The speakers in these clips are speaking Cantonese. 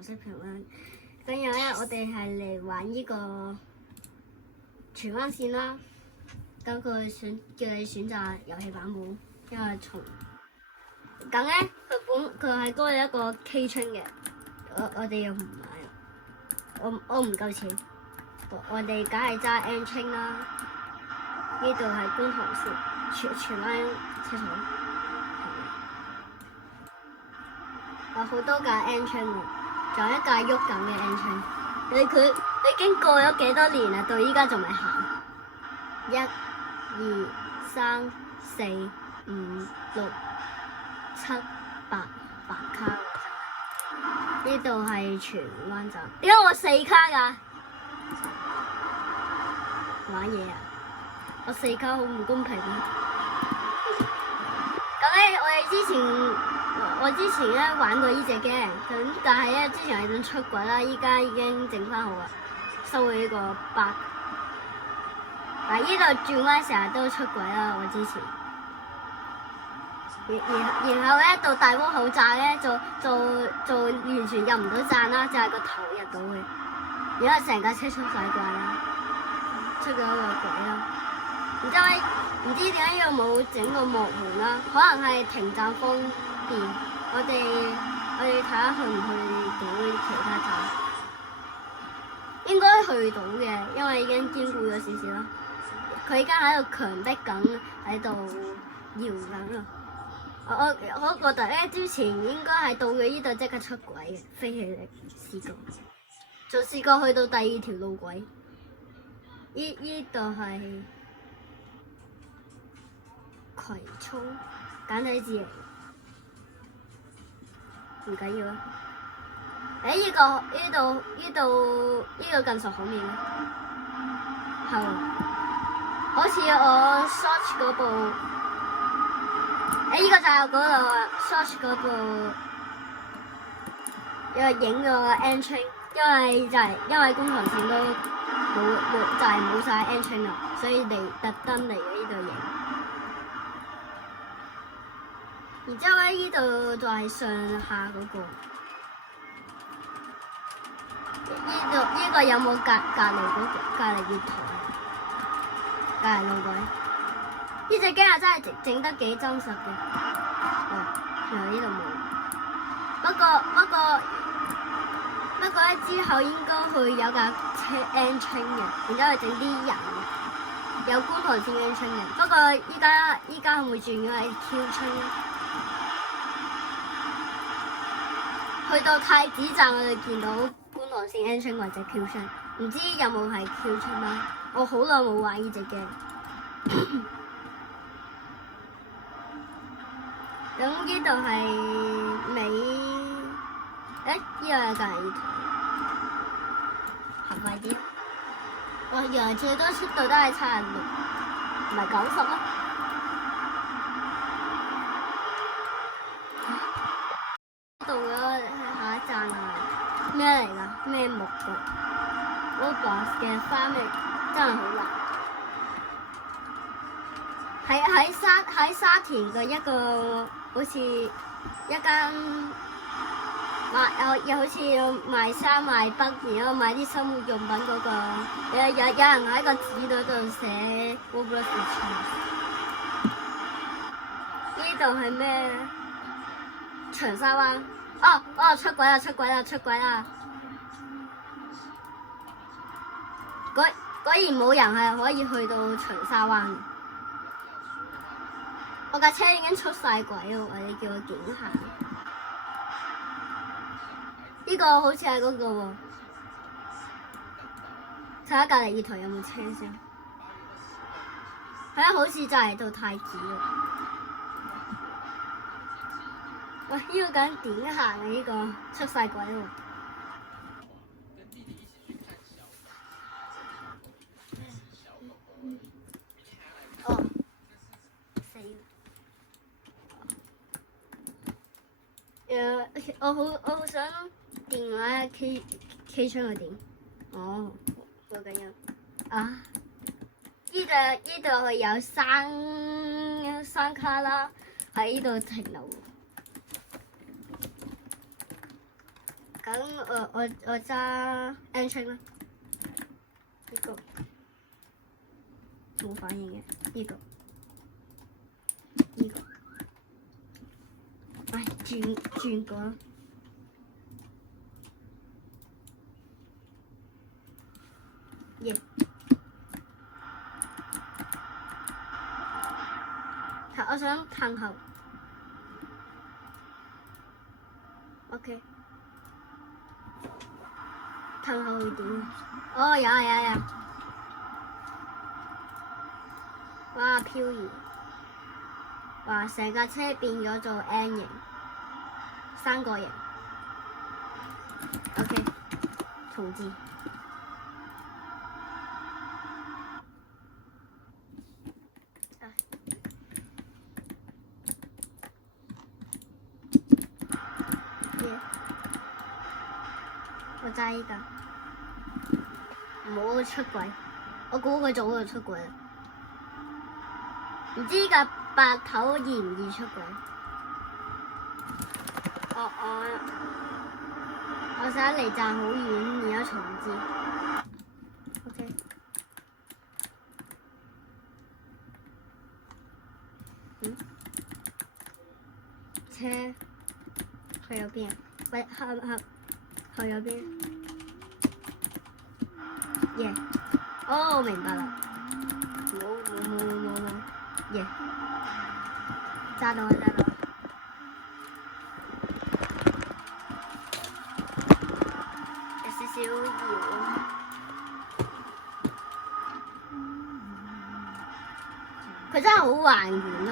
紅色評論。今日咧，我哋係嚟玩呢個荃灣線啦。咁佢叫你選擇遊戲版本，因為從咁咧，佢係多咗一個 K 春嘅，我哋又唔買，我唔夠錢，我哋梗係揸 N 青啦。呢度係觀塘線荃灣車廠，有好多架 N 青喎，仲有一架喐緊嘅 N 青。佢已經過咗幾多年啦，到依家仲未行。1、2、3、4、5、6、7、8卡。呢度係荃灣站。點解我4卡㗎？玩嘢啊！我4卡好唔公平啊！咁咧，我之前咧玩過呢隻 game，咁但係咧之前係想出軌啦，依家已經整翻好啦，收咗呢個 bug。嗱，呢度轉彎成日都出軌啦，我之前。然後咧到大窩口站咧，就完全入唔到站啦，就係個頭入到去，然後成架車出晒怪啦，出咗個軌啦。然之後咧，唔知點解又冇整個幕門啦，可能係停站方便。我哋睇下去唔去到其他站，應該去到嘅，因為已經兼顧咗少少啦。佢而家喺度強迫緊，喺度搖緊啊！我覺得咧，之前應該係到佢呢度即刻出軌嘅，飛起嚟試過，就試過去到第2條路軌。呢度係葵涌簡體字嚟，唔緊要啦。呢個近熟好面啦，係好似我 search 嗰部，呢個就係嗰度 search 嗰部，因為影咗 N 青，因為觀塘線都冇晒 N 青啦，所以特登嚟呢度影。然之後咧，呢度就係上下嗰個。呢個有冇隔離月台？隔離路軌？呢隻 game 真係整得幾真實嘅。原來呢度冇。不過咧之後應該會有架車 N 青嘅，然之後整啲人嘅，有觀塘線 N 青嘅。不過依家會唔會轉咗係 Q 青咧？去到太子站，我哋見到觀塘線 N 青或者 Q 青，唔知有冇係 Q 青啦。我好耐冇玩呢隻 game。咁呢度係尾，呢個有隔離月台，行快啲。哇！原來最多速度都係76，唔係90咯。到咗下一站啊！咩嚟㗎？咩木角？Roblox 嘅花名真係好難。喺沙田嘅一個好似一間又好似賣衫賣筆，然後賣啲生活用品嗰個，有人喺個紙嗰度寫 Roblox。呢度係咩？長沙灣。哦，出軌啦！果然冇人係可以去到長沙灣。我架車已經出晒軌咯，你叫我點行？呢個好似係嗰個喎，睇下隔離月台有冇車先。係啊，好似就係到太子咯。喂，呢個梗點行啊？呢個出晒軌喎。我好想電話 K 窗個點。好緊要啊！呢度係有三卡啦，喺呢度停留。咁我揸 N 槍啦，呢個冇反應嘅，呢個，唉，轉個，耶！我想褪後 ，OK。褪後會點？哦，有。哇，漂移！哇，成架車變咗做 N 型，三角形。OK， 重置。我揸依架，唔好出軌。我估佢早就出軌啦。唔知依架白頭易唔易出軌？我想離站好遠，而家重置。OK。車去咗邊啊？喂，去咗邊？耶！哦，我明白啦。冇。耶！揸到。有少少搖啊！佢真係好還原咯。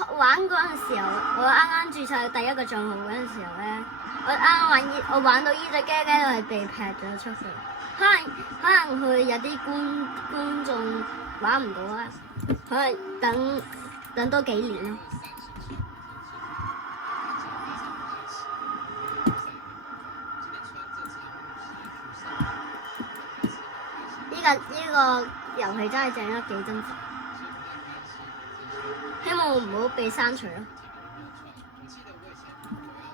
我玩嗰陣時候，我啱啱註冊第一個帳號嗰陣時候咧，我玩到呢隻雞雞係被劈咗出去，可能佢有啲觀眾玩唔到啊，可能等多幾年咯。呢個遊戲真係整得幾真實。希望唔好被刪除咯。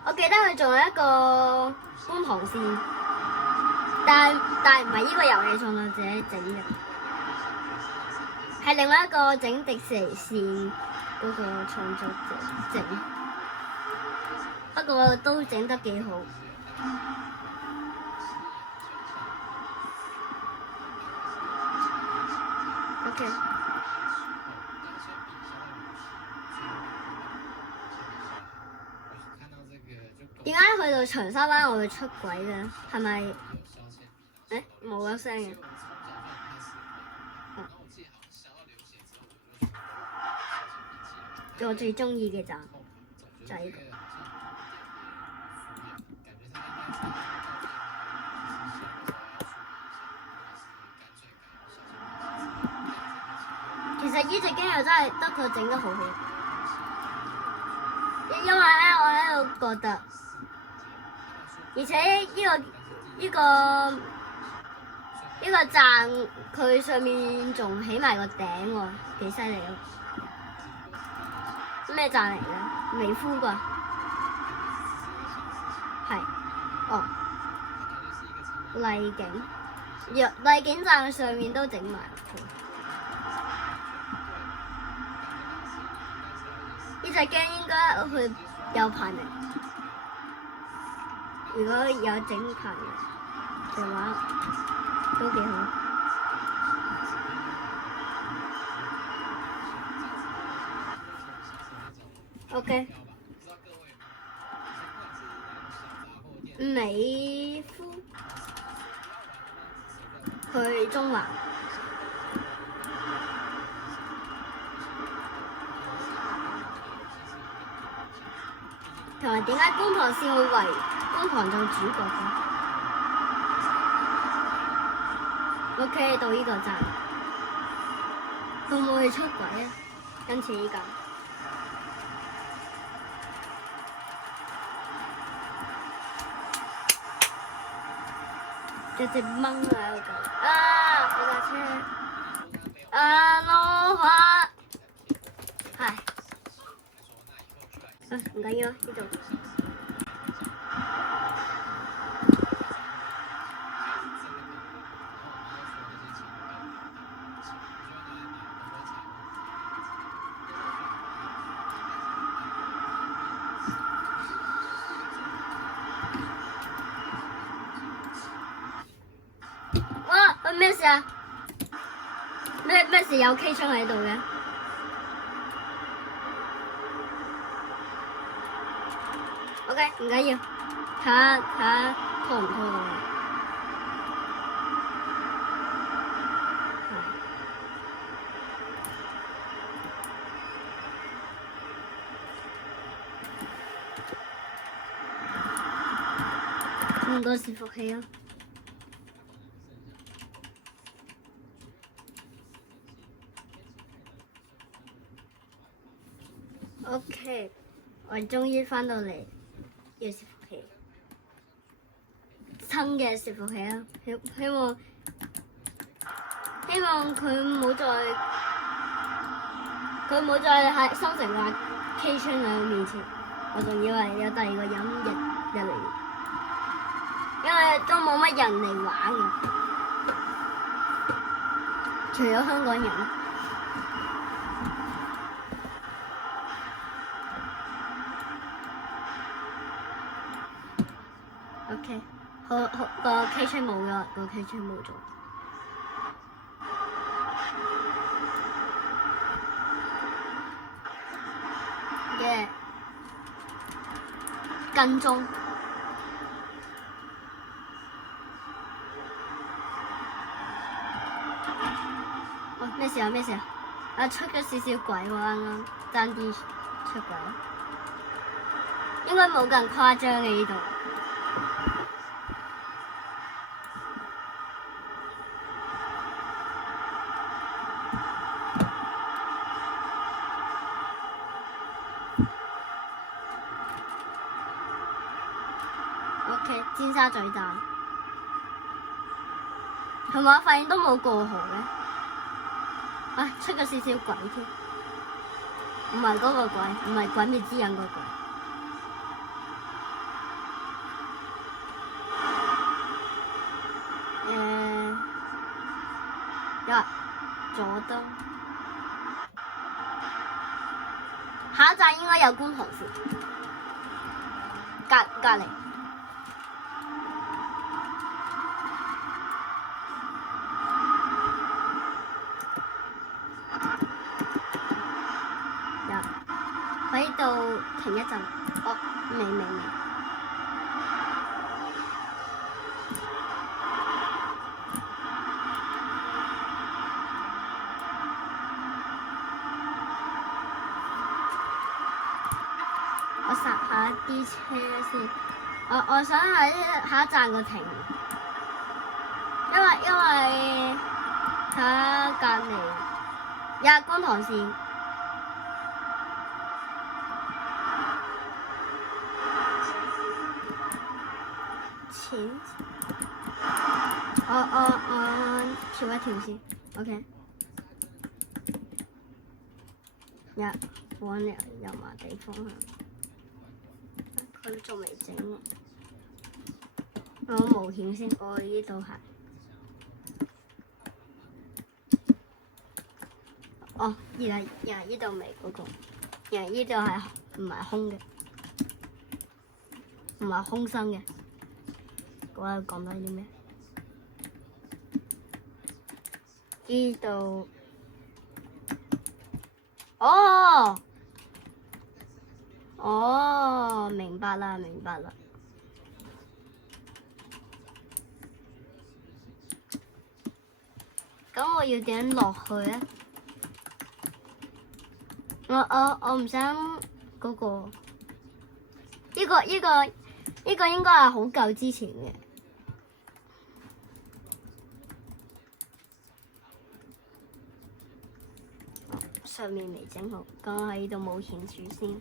我記得佢仲有一個觀塘線，但唔係呢個遊戲創作者整嘅，係另外一個整迪士尼線嗰個創作者整。不過都整得幾好。OK。點解去到長沙灣我會出軌嘅？係咪？冇咗聲嘅。我最中意嘅就係呢個。其實呢隻 game 又真係得佢整得好好，因為咧我喺度覺得。而且呢個站佢上面仲起埋個頂喎，幾犀利咯！咩站嚟嘅？美孚啩？係，哦，麗景，麗景站上面都整埋。呢隻 game 應該佢有排名。如果有整排嘅話，都幾好。OK。美孚去中環。同埋點解觀塘線會為觀塘做主角嘅 ？OK， 到呢個站，會唔會出軌啊？今次呢個隻掹喺度緊。啊！我架車。啊！攞下。係。唔緊要，呢度。哇！咩事啊？咩事有 K 槍喺度嘅？OK， 唔緊要，睇下拖唔拖到。換個伺服器啊。OK， 我終於翻到嚟呢個伺服器，新嘅伺服器啊！希望佢冇再喺生成個 K 槍喺我面前，我仲以為有第二個人入嚟，因為都冇乜人嚟玩嘅，除咗香港人。OK， 好個 K 槍冇咗，個 K 槍冇咗。嘅跟蹤。哦，咩事啊？咩事啊？啊，出咗少少軌喎，啱啱爭啲出軌，應該冇咁誇張嘅呢度。OK， 尖沙咀站，係咪？發現都冇過河嘅，啊，出咗少少軌添，唔係嗰個軌，唔係鬼滅之刃個軌。左燈，下一站應該有觀塘線，隔離。喺度停一陣，哦，未。我剎下啲車先，我想喺下一站個停，因為喺隔離有觀塘線。我調一調先 ，OK。往油麻地方向，佢仲未整喎。我冒險先，我呢度係。哦，原來呢度未嗰個，原來呢度係唔係空嘅，唔係空心嘅。我喺度講緊啲咩？呢度，明白啦。咁我要點落去啊？我唔想嗰個，呢個應該係好舊之前嘅。上面未整好，咁我喺呢度冒險住先。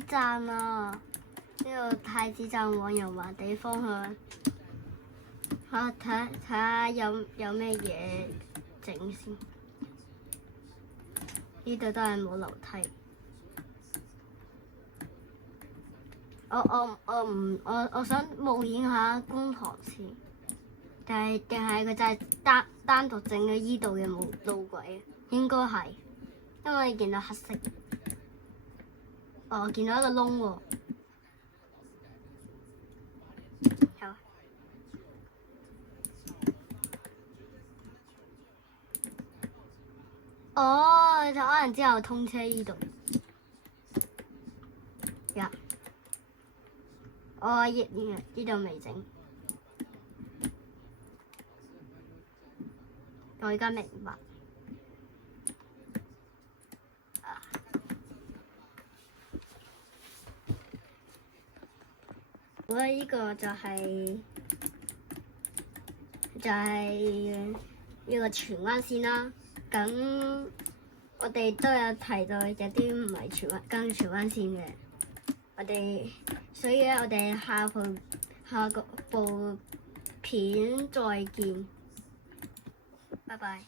子站啊！呢個太子站往油麻地方向。睇下有咩嘢整先。呢度都係冇樓梯。我想冒險下觀塘先，定係佢就係單獨整咗依度嘅冇路軌，應該係，因為見到黑色。我見到一個窿喎。好。哦，就可能之後通車依度。呀。我依度未整，我而家明白。好啦，依個就係呢個荃灣線啦。咁我哋都有提到有啲唔係跟荃灣線嘅，所以咧，我哋下個部片再見，拜拜。